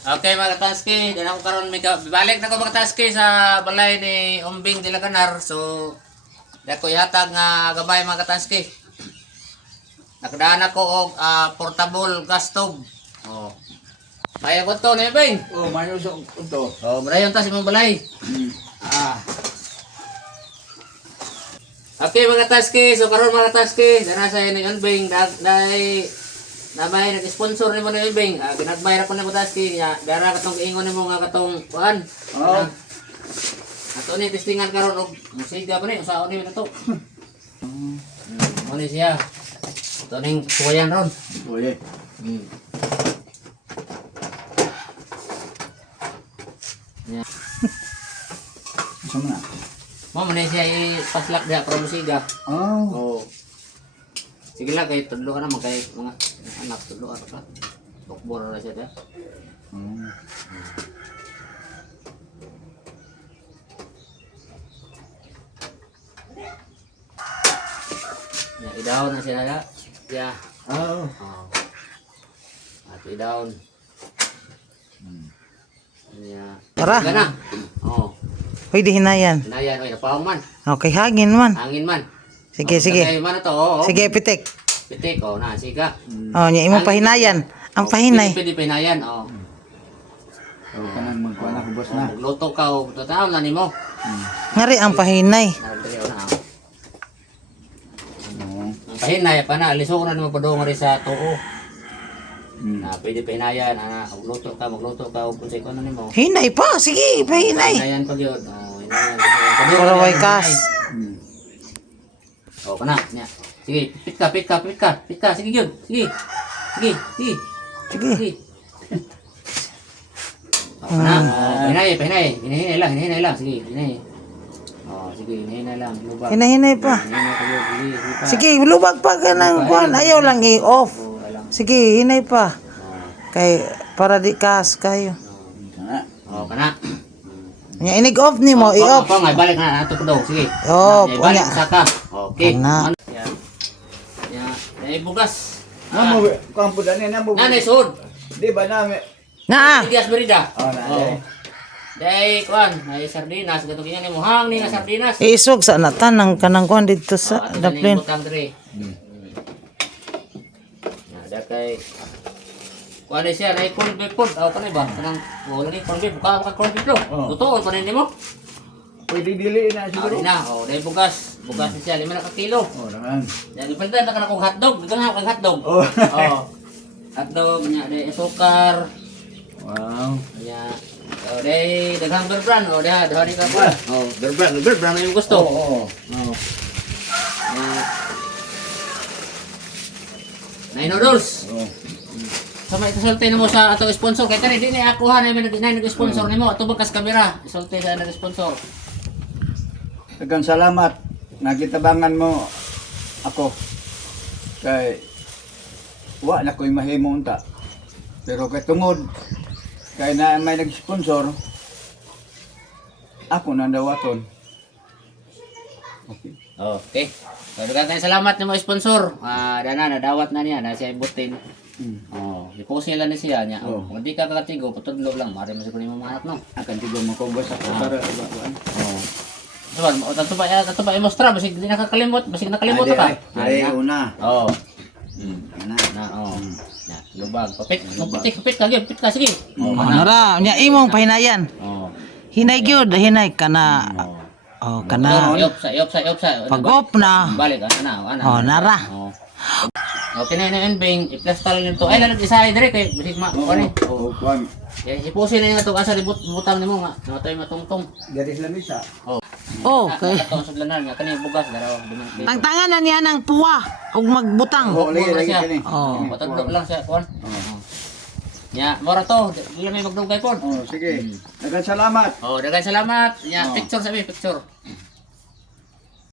Okay mga kataski, doon ako karon balik na ko mga kataski sa balay ni Umbing de Laganar. So, dako yatag nga gamay mga kataski. Nakadaan ako og portable gas stove. Oh. Maya ko to ni Umbing. Oh, mayo sa to. Oh, madayon ta sa imong balay. Okay mga kataski, so karon mga kataski, dana sa ni Umbing dai na may nag-sponsor nimo ni Umbing. Ginagbayar ko ni Butaski nya dara katong ingon nimo nga katong kuan. Oh. Ato ni testingan karon og musiga pa ni usaon ni to. Mo ni siya. Ato ning kuwayan ron. Oye. Nya. Sama na. Mo ni siya ipaslak dia para musiga. Oh. Oh. Sige lang kay tudlo ka naman kay mga anak tudlo ka. Bukbor na siya dia. Ya, i-down na siya na. Ya. Oh. Oh. At i-down. Ya. Tara. Gana. Oh. Pwede hinayan. Hinayan, oy, napawang man. Okay, hangin man. Hangin man. Sige, Oh, sige. tagay man na to. Oh, oh. Sige, pitik. Pitik, oh, na, siga. Oh, nya imong pahinayan. Ang pahinay. Pwede pahinayan, oh. Oh, kanang magkuan ako boss na. Magluto ka, oh. Totoo na nimo. Ngari ang pahinay. Nagdali, oh, na, oh. Oh. Ang pahinay, pa na, alisok na naman pa doon nga rin sa tuo. Na, pwede pahinayan, magluto ka, kung sa ikaw na nimo. Hinay pa, sige, pahinay. Hinayan pag yun, oh, hinayan. Karaway kas. Oh, kana, nya. Sige, pit ka, sige yun, sige. Sige. Sige. Oh, kana, oh, hinay lang, sige, hinay. Oh, sige, hinay lang, lubag. Hinay pa. Hinay pa yun, sige, Sige, lubag pa ka ng kuan. Ayaw lang i-off. Oh, alam. Sige, hinay pa. Kay para di kas kayo. Kana. Oh, kana. Nya inig-off nimo, i-off. Oh, nga, balik na, nato ko daw, sige. Oh, Nya, balik nya. sa ka. Okay. Kana. Yan. Yan, bugas. Na mo kampo dani na mo. Nanay sud. Di ba na me? Na. Dias berida. Oh, na. Dai kuan, ay sardinas gato kinyo ni mohang ni nga sardinas. Isog sa natan ng kanang kuan dito sa daplin. Butang dire. Ya, kay kuan ni siya nay corn beef pod. Aw kanay ba? Kanang wala ni corn beef, buka ka corn beef lo. Oh. Tutuon pa nimo. Pwede dili na siguro. Ari na, oh, dai bugas. Bugas ni siya 5 na ka kilo. Oh, naman. Yan ipalitan ta kana kog hotdog, dagan kog hotdog. Oh. Oh. Hotdog nya dai sukar. Wow. Ya. Oh, dai daghang berbran, oh, dah ni ka pa. Oh, berbran na yung gusto. Oh. Oh. Nine noodles. Oh. Sama isulte nimo sa ato sponsor kay kani di na ako ha na nag-sponsor nimo ato bakas kamera. Isulte sa nag-sponsor. Daghang salamat. Nagitabangan mo ako. Kay wa na ko'y mahimo unta. Pero kay tungod kay na may nag-sponsor ako na dawaton. Okay. Okay. So daghang salamat nimo sponsor. Dana nadawat na niya na siya ibutin. Oh, ipost nila ni siya niya. Oh. Kung di ka kakatigo, patudlo lang. Mari mo siguro yung mga anak no. Akan tigo makubos ako para ibaan. Oh. Diba, tato pa i-mostra, basig di nakakalimot, basig nakalimot ka. Ari una. Oh. Ana. Na, oh. Na, lubag. Kapit ka, sige. Oh, Nara, nya imong pahinayan. Oh. Hinay gyud, hinay kana. Oh, kana. Yopsa. Pag-off na. Balik, ana. Oh, nara. Oh. Okay na yun, Bing. I-plastal nito. Ay, nalag-isahay dire kay basig kuan eh. Oh, kuan. Ipusin na nga ito asa butang nimo nga. Natay matungtong. Dari sa lamisa. Oh. Okay. Ito sa lanar nga kani bugas daraw. Ang tangan na niya ng puwa ug magbutang. Oh, lagi siya. kani. Oh. Patudlo lang siya kuan. Ya, mora to. Dili may magdugay pod. Oh, sige. Daghang salamat. Oh, daghang salamat. Ya, picture sabi, picture.